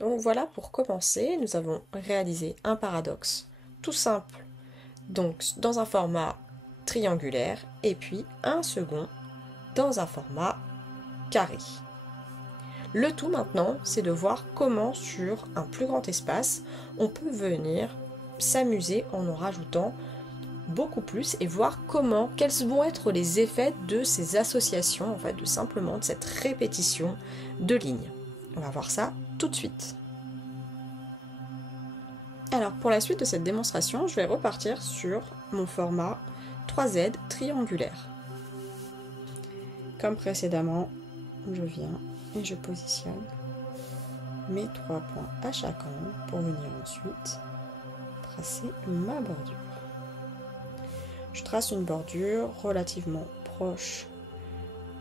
Donc voilà, pour commencer, nous avons réalisé un paradoxe tout simple, donc dans un format triangulaire, et puis un second dans un format carré. Le tout maintenant, c'est de voir comment sur un plus grand espace, on peut venir s'amuser en en rajoutant beaucoup plus et voir quels vont être les effets de ces associations, en fait, de simplement de cette répétition de lignes. On va voir ça tout de suite. Alors pour la suite de cette démonstration, je vais repartir sur mon format 3Z triangulaire. Comme précédemment, je viens et je positionne mes 3 points à chaque angle pour venir ensuite tracer ma bordure. Je trace une bordure relativement proche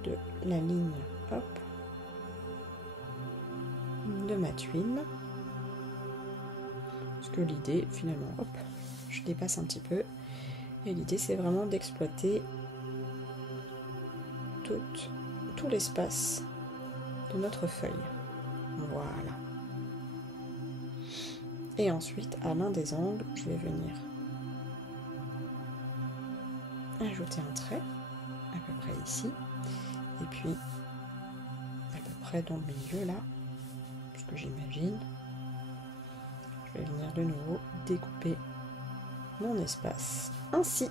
de la ligne de ma tuile. Parce que l'idée, finalement, je dépasse un petit peu. Et l'idée, c'est vraiment d'exploiter tout l'espace de notre feuille. Voilà. Et ensuite, à l'un des angles, je vais venir ajouter un trait, à peu près ici. Et puis, à peu près dans le milieu, là, ce que j'imagine, je vais venir de nouveau découper mon espace ainsi.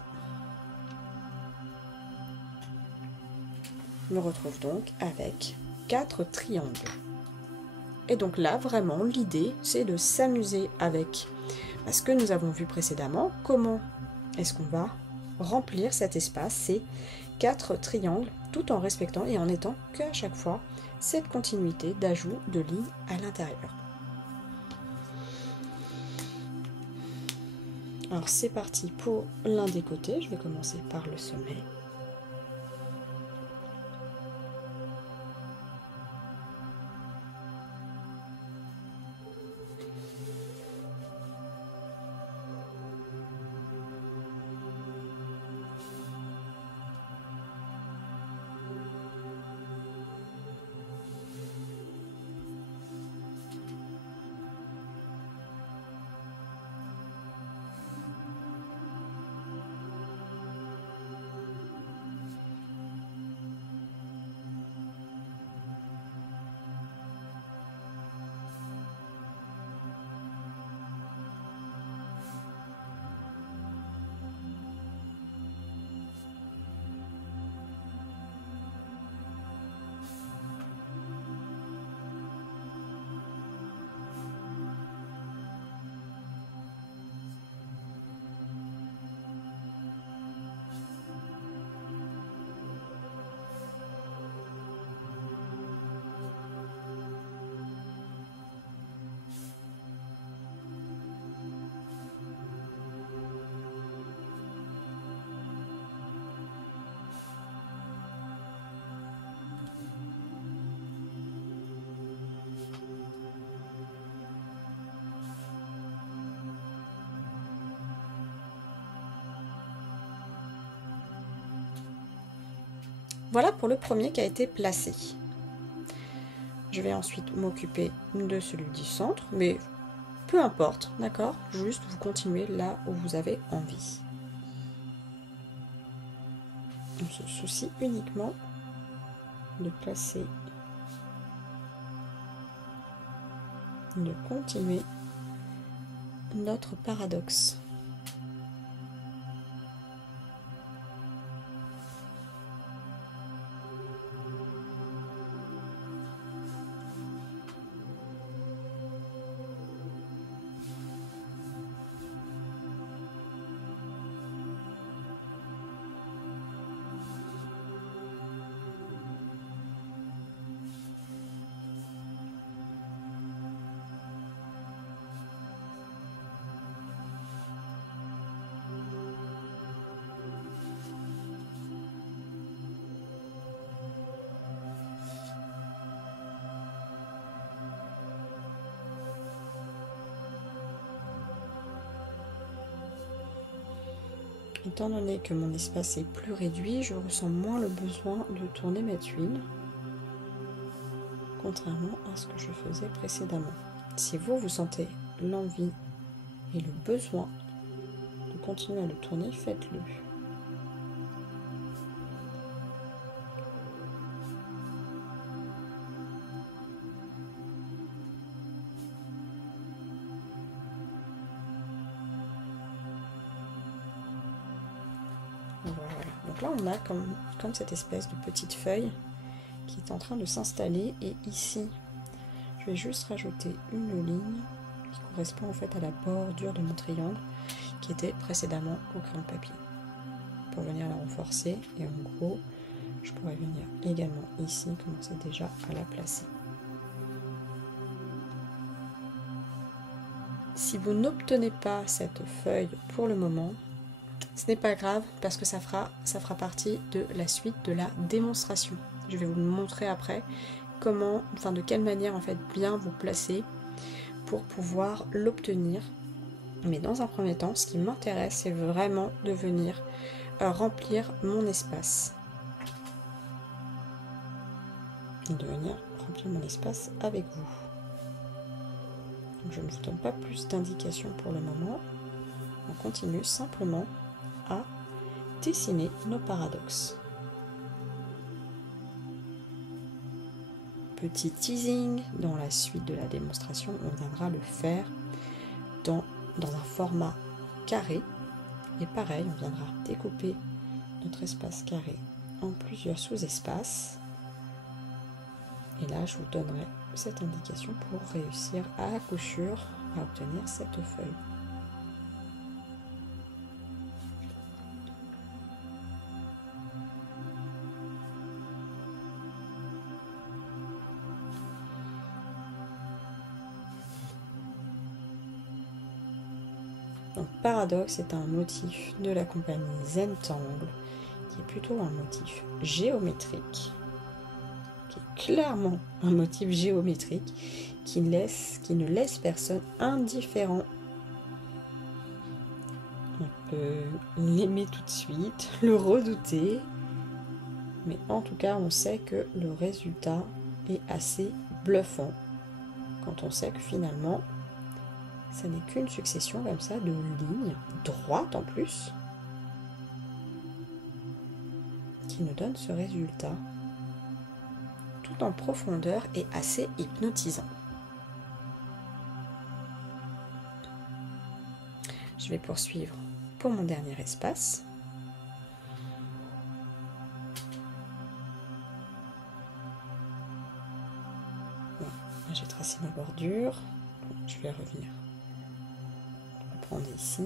Je me retrouve donc avec 4 triangles. Et donc là, vraiment, l'idée, c'est de s'amuser avec ce que nous avons vu précédemment. Comment est-ce qu'on va remplir cet espace, ces 4 triangles, tout en respectant et en étant qu'à chaque fois cette continuité d'ajout de lignes à l'intérieur. Alors c'est parti pour l'un des côtés. Je vais commencer par le sommet. Voilà pour le premier qui a été placé. Je vais ensuite m'occuper de celui du centre, mais peu importe, d'accord? Juste vous continuez là où vous avez envie. On se soucie uniquement de placer, de continuer notre paradoxe. Étant donné que mon espace est plus réduit, je ressens moins le besoin de tourner ma tuile, contrairement à ce que je faisais précédemment. Si vous sentez l'envie et le besoin de continuer à le tourner, faites-le. Voilà. Donc là, on a comme cette espèce de petite feuille qui est en train de s'installer. Et ici, je vais juste rajouter une ligne qui correspond en fait à la bordure de mon triangle qui était précédemment au crayon de papier. Pour venir la renforcer. Et en gros, je pourrais venir également ici, commencer déjà à la placer. Si vous n'obtenez pas cette feuille pour le moment, ce n'est pas grave parce que ça fera partie de la suite de la démonstration. Je vais vous le montrer après de quelle manière en fait bien vous placer pour pouvoir l'obtenir. Mais dans un premier temps, ce qui m'intéresse, c'est vraiment de venir remplir mon espace. Et de venir remplir mon espace avec vous. Donc je ne vous donne pas plus d'indications pour le moment. On continue simplement à dessiner nos paradoxes. Petit teasing, dans la suite de la démonstration, on viendra le faire dans un format carré. Et pareil, on viendra découper notre espace carré en plusieurs sous-espaces. Et là, je vous donnerai cette indication pour réussir à coup sûr à obtenir cette feuille. Donc, paradoxe est un motif de la compagnie Zentangle, qui est plutôt un motif géométrique, qui est clairement un motif géométrique, qui ne laisse personne indifférent. On peut l'aimer tout de suite, le redouter, mais en tout cas, on sait que le résultat est assez bluffant, quand on sait que finalement, ça n'est qu'une succession comme ça de lignes droites en plus qui nous donne ce résultat tout en profondeur et assez hypnotisant. Je vais poursuivre pour mon dernier espace. Bon, j'ai tracé ma bordure, je vais revenir. Prendre ici.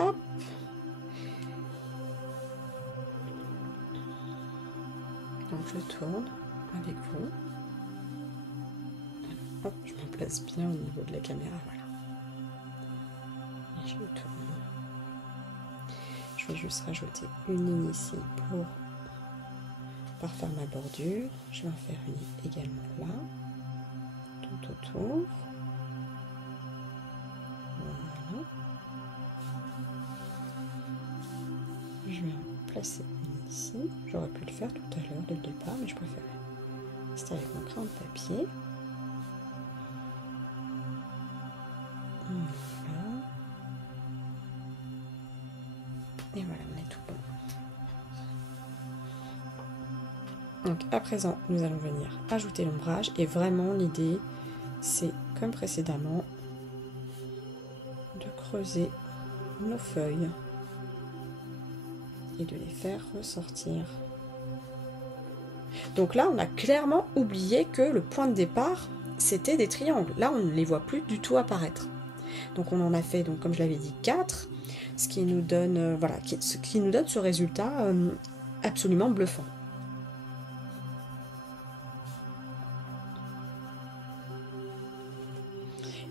Hop. Donc je tourne avec vous. Hop, je me place bien au niveau de la caméra, voilà. Et je tourne. Je vais juste rajouter une ligne ici pour parfaire ma bordure. Je vais en faire une également là, tout autour. Voilà. Je vais en placer une ici. J'aurais pu le faire tout à l'heure dès le départ, mais je préférais rester avec mon crayon de papier. Voilà. Et voilà, on est tout bon. Donc à présent, nous allons venir ajouter l'ombrage. Et vraiment, l'idée, c'est comme précédemment, de creuser nos feuilles et de les faire ressortir. Donc là, on a clairement oublié que le point de départ, c'était des triangles. Là, on ne les voit plus du tout apparaître. Donc on en a fait, donc, comme je l'avais dit, 4, ce qui nous donne, voilà, ce qui nous donne ce résultat absolument bluffant.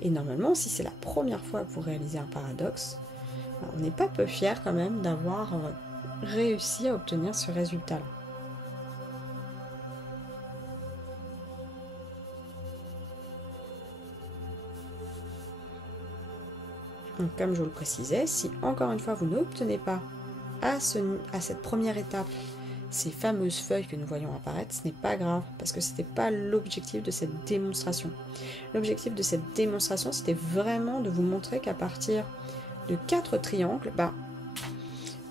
Et normalement, si c'est la première fois que vous réalisez un paradoxe, on n'est pas peu fier quand même d'avoir réussi à obtenir ce résultat-là. Donc, comme je vous le précisais, si encore une fois vous n'obtenez pas à cette première étape ces fameuses feuilles que nous voyons apparaître, ce n'est pas grave, parce que ce n'était pas l'objectif de cette démonstration. L'objectif de cette démonstration, c'était vraiment de vous montrer qu'à partir de 4 triangles,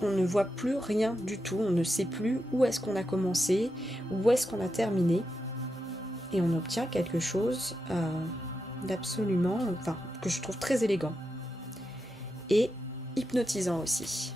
on ne voit plus rien du tout, on ne sait plus où est-ce qu'on a commencé, où est-ce qu'on a terminé, et on obtient quelque chose d'absolument, enfin, que je trouve très élégant, et hypnotisant aussi.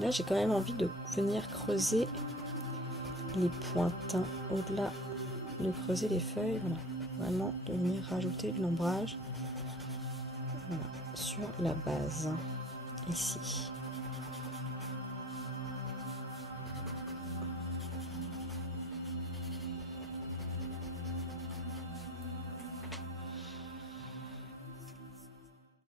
Là, j'ai quand même envie de venir creuser les pointes, au-delà de creuser les feuilles, voilà, vraiment de venir rajouter de l'ombrage, voilà, sur la base, ici.